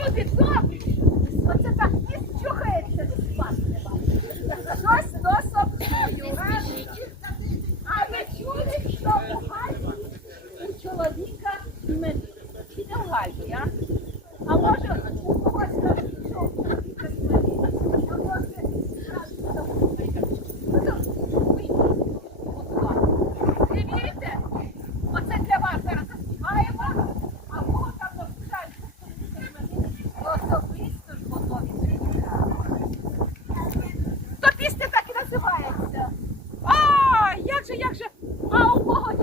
люди добрі. Оце так і чухається, і спати не бачить. Хтось дособкою. А ви чули, що у хаті у чоловіка мене. Чи не в а? А може же, як же, а у кого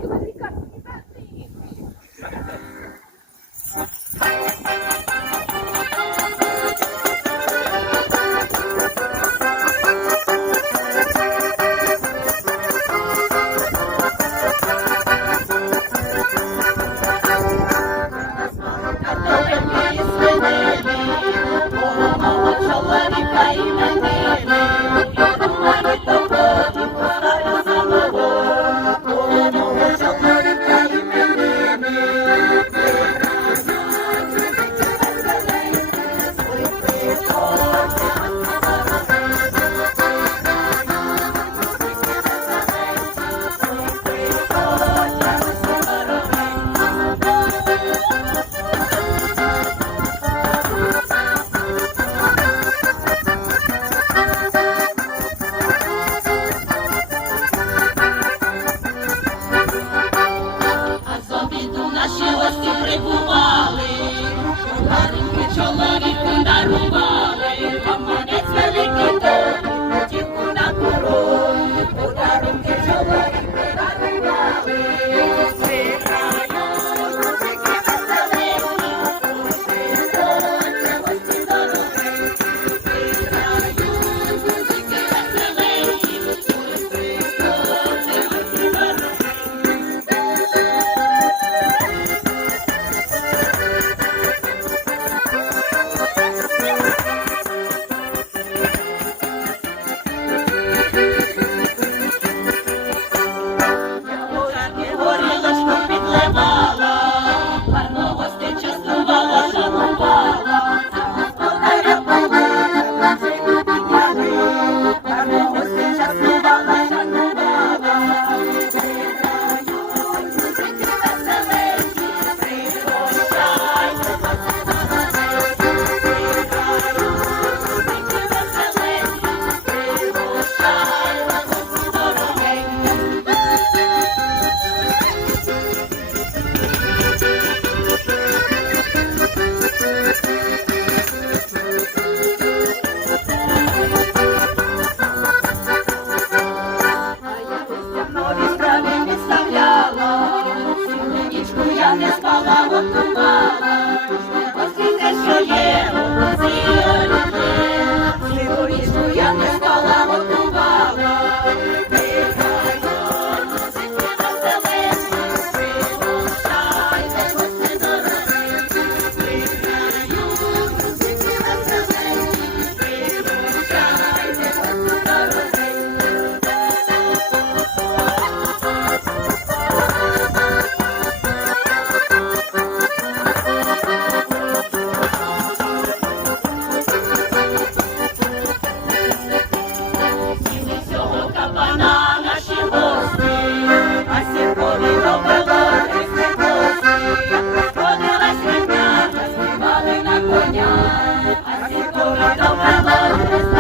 Así como tomamos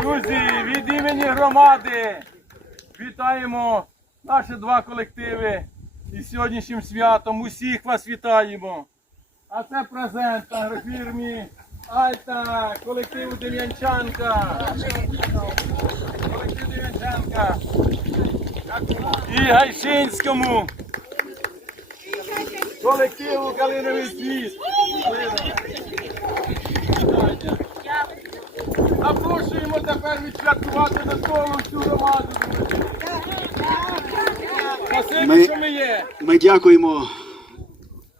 Друзі, від імені громади вітаємо наші два колективи із сьогоднішнім святом. Усіх вас вітаємо. А це презент агрофірмі Альта, колективу Дем'янчанка. Колектив Дем'янченка І Гайшинському. Колективу Калиновий світ. Запрошуємо тепер відсвяткувати до столу всю громаду. Спасибі, Ми- що ми є. Ми дякуємо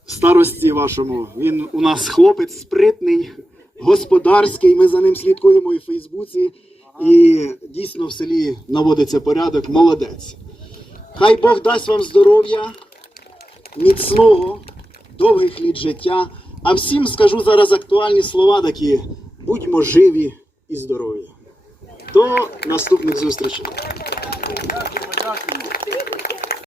старості вашому. Він у нас хлопець спритний, господарський. Ми за ним слідкуємо і в Фейсбуці. І дійсно в селі наводиться порядок. Молодець. Хай Бог дасть вам здоров'я, міцного, довгих літ життя. А всім скажу зараз актуальні слова такі: будьмо живі і здоров'я. До наступних зустрічей.